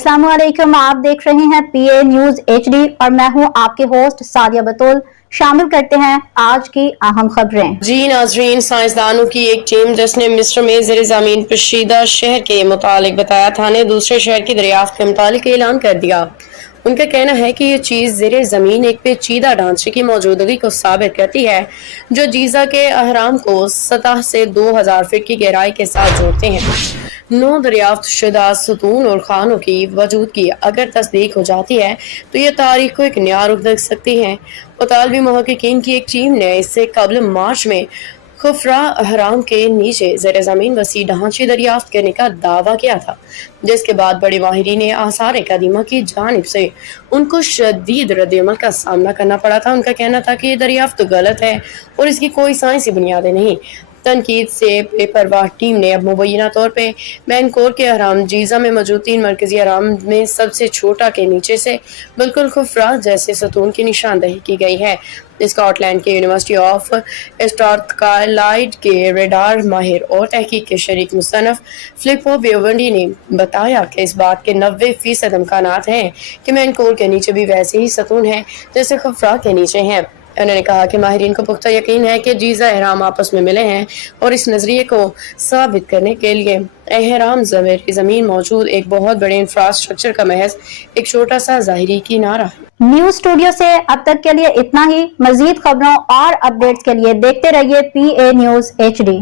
अस्सलाम वालेकुम, आप देख रहे हैं PA न्यूज HD और मैं हूं आपके होस्ट सादिया बतूल। शामिल करते हैं आज की अहम खबरें। जी नाजरीन, साइंसदानों की एक टीम जिसने मिस्र में ज़ेरे ज़मीन पोशीदा शहर के मुतालिक बताया था ने दूसरे शहर की दरियाफ्त के मुतालिक ऐलान कर दिया। उनका कहना है कि ये चीज़ ज़ेरे ज़मीन एक पेचीदा ढांचे की मौजूदगी को साबित करती है जो गीज़ा के अहराम को सतह से 2000 फीट की गहराई के साथ जोड़ते हैं। 9 दरियाफ्त शुदा सतून और खानों की वजूदगी अगर तस्दीक हो जाती है तो ये तारीख को एक नया रुख दे सकती है। मुतालबी महक़क़ीन की एक टीम ने इससे कबल मार्च में खुफरा अहराम के नीचे ज़ेरे ज़मीन वसी ढांचे दरियाफ्त करने का दावा किया था, जिसके बाद बड़े माहिरीन आसार कदीमा की जानिब से उनको शदीद रद्द-ए-अमल का सामना करना पड़ा था। उनका कहना था कि ये दरियाफ्त गलत है और इसकी कोई साइंसी बुनियादें नहीं। तनकीद से बेपरवाह टीम ने अब मुबैना तौर पे मैनकोर के अहराम जीजा में मौजूद 3 मरकजी अहराम में सबसे छोटा के नीचे से बिल्कुल खुफरा जैसे सतून की निशानदही की गई है। स्कॉटलैंड के यूनिवर्सिटी ऑफ स्ट्राथक्लाइड के रेडार माहिर और तहकीक के शरीक मुस्तनफ फिलिप्पो बियोवंडी ने बताया कि इस बात के 90% इम्कानात हैं कि मैनकोर के नीचे भी वैसे ही सतून हैं जैसे खुफरा के नीचे हैं। उन्होंने कहा कि माहिरीन को पुख्ता यकीन है कि जीजा अहराम आपस में मिले हैं और इस नजरिए को साबित करने के लिए अहराम ज़मीन मौजूद एक बहुत बड़े इंफ्रास्ट्रक्चर का महज एक छोटा सा ज़ाहिरी किनारा है। न्यूज स्टूडियो से अब तक के लिए इतना ही। मजीद खबरों और अपडेट्स के लिए देखते रहिए PA न्यूज HD।